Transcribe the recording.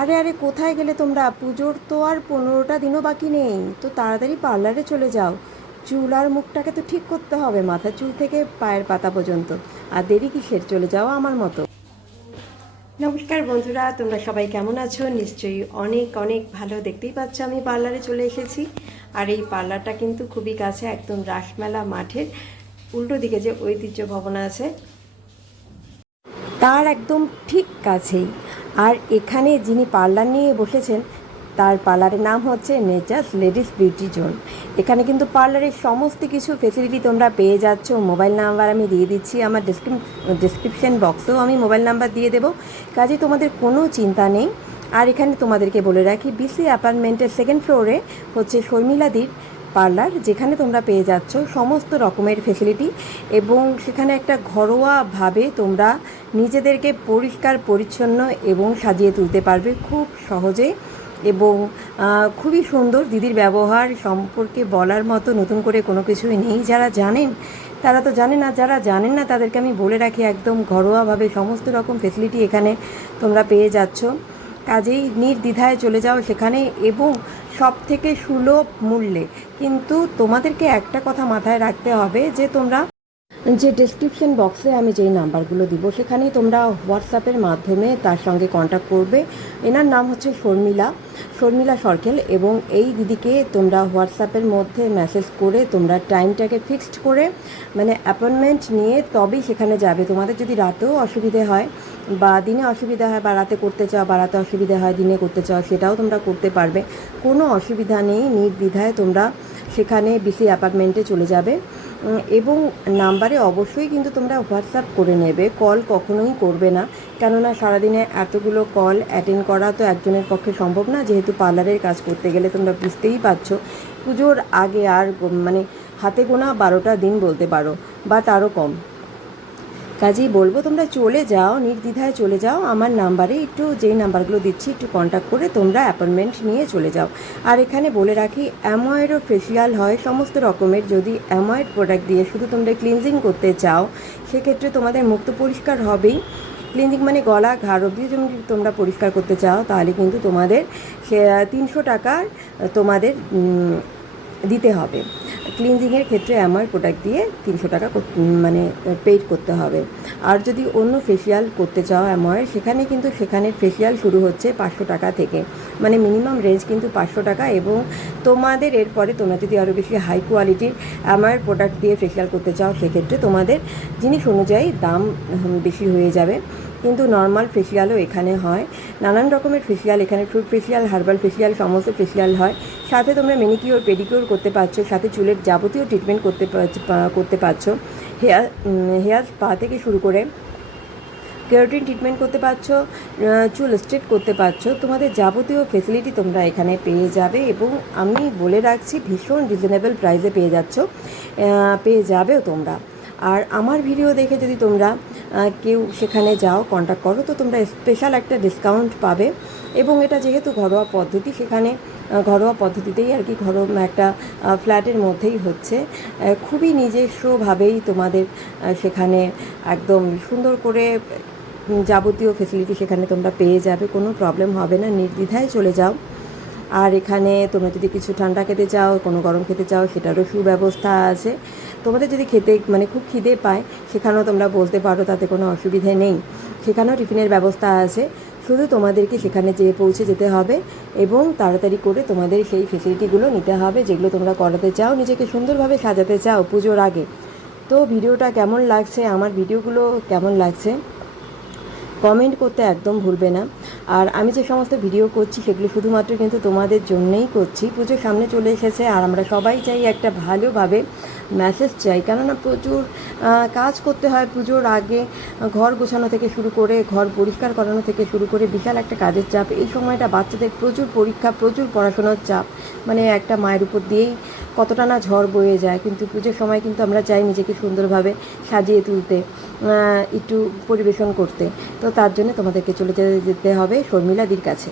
আরে আরে কোথায় গেলে তোমরা? পুজোর তো আর 15টা দিনও বাকি নেই, তো তাড়াতাড়ি পার্লারে চলে যাও। চুল আর মুখটাকে তো ঠিক করতে হবে, মাথার চুল থেকে পায়ের পাতা পর্যন্ত। আর দেরি কিসের, চলে যাও আমার মতো। নমস্কার বন্ধুরা, তোমরা সবাই কেমন আছো? নিশ্চয়ই অনেক অনেক ভালো। দেখতেই পাচ্ছ আমি পার্লারে চলে এসেছি। আর এই পার্লারটা কিন্তু খুবই কাছে, একদম রাসমেলা মাঠের উল্টো দিকে যে ঐতিহ্য ভবন আছে তার একদম ঠিক কাছেই। আর এখানে যিনি পার্লার নিয়ে বসেছেন তার পার্লারের নাম হচ্ছে নেচার্স লেডিস বিউটি জোন। এখানে কিন্তু পার্লারের সমস্ত কিছু ফেসিলিটি তোমরা পেয়ে যাচ্ছ। মোবাইল নাম্বার আমি দিয়ে দিচ্ছি, আমার ডেসক্রিপশন বক্সেও আমি মোবাইল নাম্বার দিয়ে দেবো, কাজে তোমাদের কোনো চিন্তা নেই। আর এখানে তোমাদেরকে বলে রাখি, বিসি অ্যাপার্টমেন্টের সেকেন্ড ফ্লোরে হচ্ছে শর্মিলাদির পার্লার, যেখানে তোমরা পেয়ে যাচ্ছ সমস্ত রকমের ফেসিলিটি। এবং সেখানে একটা ঘরোয়াভাবে তোমরা নিজেদেরকে পরিষ্কার পরিচ্ছন্ন এবং সাজিয়ে তুলতে পারবে খুব সহজে। এবং খুবই সুন্দর। দিদির ব্যবহার সম্পর্কে বলার মতো নতুন করে কোনো কিছুই নেই। যারা জানেন তারা তো জানেন, আর যারা জানেন না তাদেরকে আমি বলে রাখি, একদম ঘরোয়াভাবে সমস্ত রকম ফেসিলিটি এখানে তোমরা পেয়ে যাচ্ছ। কাজেই নির্দ্বিধায় চলে যাও সেখানে, এবং সব থেকে সুলভ মূল্যে। কিন্তু তোমাদেরকে একটা কথা মাথায় রাখতে হবে, যে তোমরা যে ডেসক্রিপশন বক্সে আমি যেই নাম্বারগুলো দিব সেখানেই তোমরা হোয়াটসঅ্যাপের মাধ্যমে তার সঙ্গে কন্ট্যাক্ট করবে। এনার নাম হচ্ছে শর্মিলা সরকেল। এবং এই দিদিকে তোমরা হোয়াটসঅ্যাপের মধ্যে মেসেজ করে তোমরা টাইমটাকে ফিক্সড করে, মানে অ্যাপয়েন্টমেন্ট নিয়ে তবেই সেখানে যাবে। তোমাদের যদি রাতেও অসুবিধে হয় বা দিনে অসুবিধা হয়, বা রাতে করতে চাও বা রাতে অসুবিধা হয় দিনে করতে চাও, সেটাও তোমরা করতে পারবে। কোনো অসুবিধা নেই, নির্দ্বিধায় তোমরা সেখানে বিসি অ্যাপার্টমেন্টে চলে যাবে। এবং নাম্বারে অবশ্যই কিন্তু তোমরা হোয়াটসঅ্যাপ করে নেবে, কল কখনোই করবে না। কেননা সারাদিনে এতগুলো কল অ্যাটেন্ড করা তো একজনের পক্ষে সম্ভব না। যেহেতু পার্লারের কাজ করতে গেলে তোমরা বুঝতেই পারছো, পুজোর আগে আর মানে হাতে গোনা 12টা দিন বলতে পারো, বা তারও কম। কাজেই বলবো তোমরা চলে যাও, নির্দ্বিধায় চলে যাও। আমার নাম্বারে একটু, যেই নাম্বারগুলো দিচ্ছি, একটু কন্ট্যাক্ট করে তোমরা অ্যাপয়েন্টমেন্ট নিয়ে চলে যাও। আর এখানে বলে রাখি, অ্যাময়েডও ফেসিয়াল হয় সমস্ত রকমের। যদি অ্যাময়েড প্রোডাক্ট দিয়ে শুধু তোমরা ক্লিনজিং করতে চাও, সেক্ষেত্রে তোমাদের মুখ তো পরিষ্কার হবেই। ক্লিনজিং মানে গলা ঘাড় অবধি যদি তোমরা পরিষ্কার করতে চাও, তাহলে কিন্তু তোমাদের 300 টাকার তোমাদের দিতে হবে। ক্লিনজিংয়ের ক্ষেত্রে আমার প্রোডাক্ট দিয়ে 300 টাকা মানে পেইড করতে হবে। আর যদি অন্য ফেসিয়াল করতে চাও অ্যাময়ের, সেখানে কিন্তু সেখানের ফেসিয়াল শুরু হচ্ছে 500 টাকা থেকে, মানে মিনিমাম রেঞ্জ কিন্তু 500 টাকা। এবং তোমাদের এরপরে তোমরা যদি আরও বেশি হাই কোয়ালিটির অ্যাময়ের প্রোডাক্ট দিয়ে ফেসিয়াল করতে চাও, সেক্ষেত্রে তোমাদের জিনিস অনুযায়ী দাম বেশি হয়ে যাবে। কিন্তু নর্মাল ফেসিয়ালও এখানে হয়, নানান রকমের ফেসিয়াল এখানে, ফ্রুট ফেসিয়াল, হার্বাল ফেসিয়াল, সমস্ত ফেসিয়াল হয়। সাথে তোমরা ম্যানিকিওর পেডিকিওর করতে পারছো, সাথে চুলের যাবতীয় ট্রিটমেন্ট করতে পারছো। হেয়ার স্পা থেকে শুরু করে কেরাটিন ট্রিটমেন্ট করতে পারছো, চুল স্ট্রেট করতে পারছো। তোমাদের যাবতীয় ফেসিলিটি তোমরা এখানে পেয়ে যাবে। এবং আমি বলে রাখছি, ভীষণ রিজনেবল প্রাইসে পেয়ে যাবেও তোমরা। আর আমার ভিডিও দেখে যদি তোমরা কেউ সেখানে যাও, কন্ট্যাক্ট করো, তো তোমরা স্পেশাল একটা ডিসকাউন্ট পাবে। এবং এটা যেহেতু ঘরোয়া পদ্ধতি, সেখানে ঘরোয়া পদ্ধতিতেই আর কি, ঘরোয়া একটা ফ্ল্যাটের মধ্যেই হচ্ছে। খুবই নিজস্বভাবেই তোমাদের সেখানে একদম সুন্দর করে যাবতীয় ফেসিলিটি সেখানে তোমরা পেয়ে যাবে, কোনো প্রবলেম হবে না। নির্দ্বিধায় চলে যাও। আর এখানে তোমরা যদি কিছু ঠান্ডা খেতে চাও, কোনো গরম খেতে চাও, সেটারও সুব্যবস্থা আছে। তোমাদের যদি খেতে মানে খুব খিদে পায়, সেখানেও তোমরা বলতে পারো, তাতে কোনো অসুবিধে নেই। সেখানেও টিফিনের ব্যবস্থা আছে। শুধু তোমাদেরকে সেখানে যেয়ে পৌঁছে যেতে হবে এবং তাড়াতাড়ি করে তোমাদের সেই ফেসিলিটিগুলো নিতে হবে, যেগুলো তোমরা করাতে চাও, নিজেকে সুন্দরভাবে সাজাতে চাও পুজোর আগে। তো ভিডিওটা কেমন লাগছে, আমার ভিডিওগুলো কেমন লাগছে, কমেন্ট করতে একদম ভুলবে না। আর আমি যে সমস্ত ভিডিও করছি, সেগুলো শুধুমাত্র কিন্তু তোমাদের জন্যই করছি। পুজোর সামনে চলে এসেছে, আর আমরা সবাই চাই একটা ভালোভাবে মেসেজ চাই। কেননা প্রচুর কাজ করতে হয় পুজোর আগে, ঘর গোছানো থেকে শুরু করে, ঘর পরিষ্কার করানো থেকে শুরু করে, বিশাল একটা কাজের চাপ। এই সময়টা বাচ্চাদের প্রচুর পরীক্ষা, প্রচুর পড়াশোনার চাপ, মানে একটা মায়ের উপর দিয়েই কতটা না ঝড় বয়ে যায়। কিন্তু পুজোর সময় কিন্তু আমরা চাই নিজেকে সুন্দরভাবে সাজিয়ে তুলতে, একটু পরিবেশন করতে। তো তার জন্য তোমাদেরকে চলে যেতে হবে শর্মিলাদির কাছে।